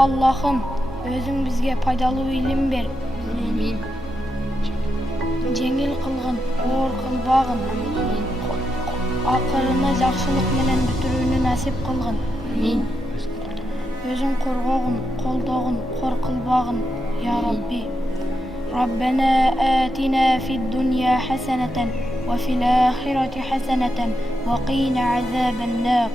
Allah'ım, özün bizge paydalı ilim ber. Amin. Жеңил кылгын, оор кылбагын. Акырына жакшылык менен бүтүрүүнү насип кылгын. Amin. Өзүң коргогун, колдогун, кор кылбагын, я Rabbi. Rabbena atina fid dunya hasanatan wa fil akhirati hasanatan wa qina azaban nar.